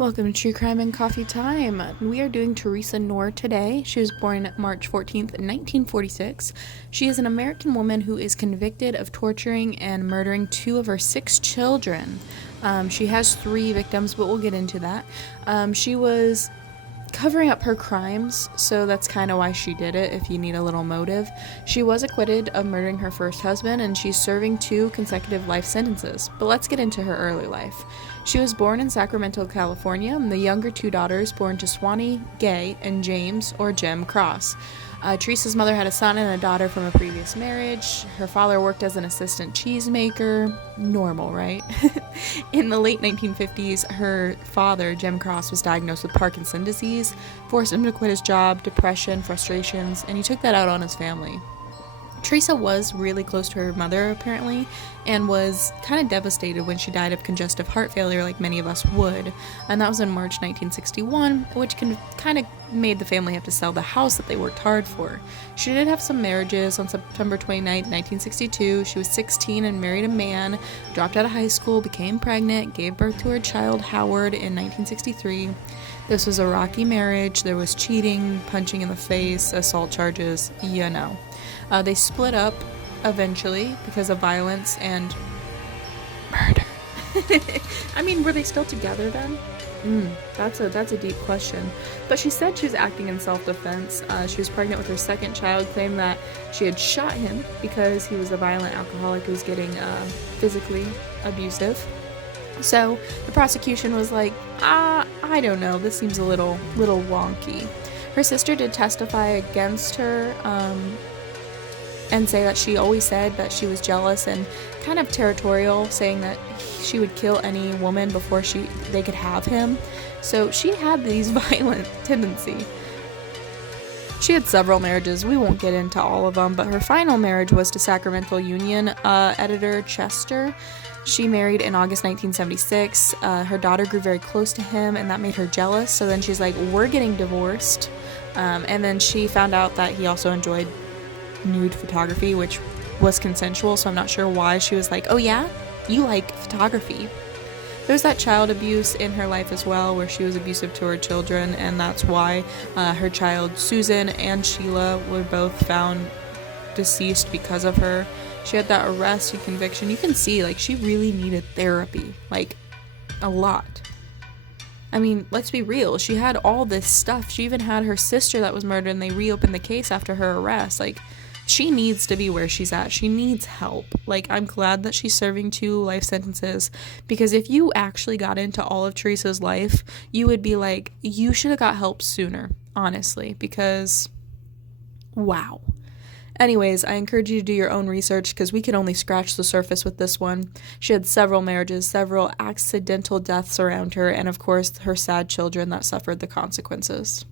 Welcome to True Crime and Coffee Time. We are doing Teresa Knorr today. She was born March 14th, 1946. She is an American woman who is convicted of torturing and murdering 2 of her 6 children. She has 3 victims, but we'll get into that. She was covering up her crimes, so that's kind of why she did it, if you need a little motive. She was acquitted of murdering her first husband, and she's serving 2 consecutive life sentences. But let's get into her early life. She was born in Sacramento, California, and the younger 2 daughters born to Swanee Gay and James, or Jim, Cross. Teresa's mother had a son and a daughter from a previous marriage. Her father worked as an assistant cheesemaker. Normal, right? In the late 1950s, her father, Jim Cross, was diagnosed with Parkinson's disease, forced him to quit his job, depression, frustrations, and he took that out on his family. Teresa was really close to her mother, apparently, and was kind of devastated when she died of congestive heart failure, like many of us would. And that was in March 1961, which kind of made the family have to sell the house that they worked hard for. She did have some marriages. On September 29, 1962, she was 16 and married a man, dropped out of high school, became pregnant, gave birth to her child, Howard, in 1963. This was a rocky marriage. There was cheating, punching in the face, assault charges, you know. They split up eventually because of violence and murder. I mean, were they still together then? That's a deep question. But she said she was acting in self-defense. She was pregnant with her second child, claimed that she had shot him because he was a violent alcoholic who was getting physically abusive. So the prosecution was like, I don't know, this seems a little wonky. Her sister did testify against her, and say that she always said that she was jealous and kind of territorial, saying that she would kill any woman before they could have him. So she had these violent tendencies. She had several marriages. We won't get into all of them, but her final marriage was to Sacramento Union editor Chester. She married in August 1976. Her daughter grew very close to him, and that made her jealous. So then she's like, we're getting divorced. And then she found out that he also enjoyed nude photography, which was consensual, so I'm not sure why she was like, oh yeah, you like photography. There's that child abuse in her life as well, where she was abusive to her children, and that's why her child Susan and Sheila were both found deceased because of her. She had that arrest and conviction. You can see, like, she really needed therapy, like, a lot. I mean, let's be real, she had all this stuff. She even had her sister that was murdered, and they reopened the case after her arrest. Like, she needs to be where she's at. She needs help. Like, I'm glad that she's serving 2 life sentences, because if you actually got into all of Teresa's life, you would be like, you should have got help sooner, honestly, because wow. Anyways, I encourage you to do your own research, because we can only scratch the surface with this one. She had several marriages, several accidental deaths around her, and of course her sad children that suffered the consequences.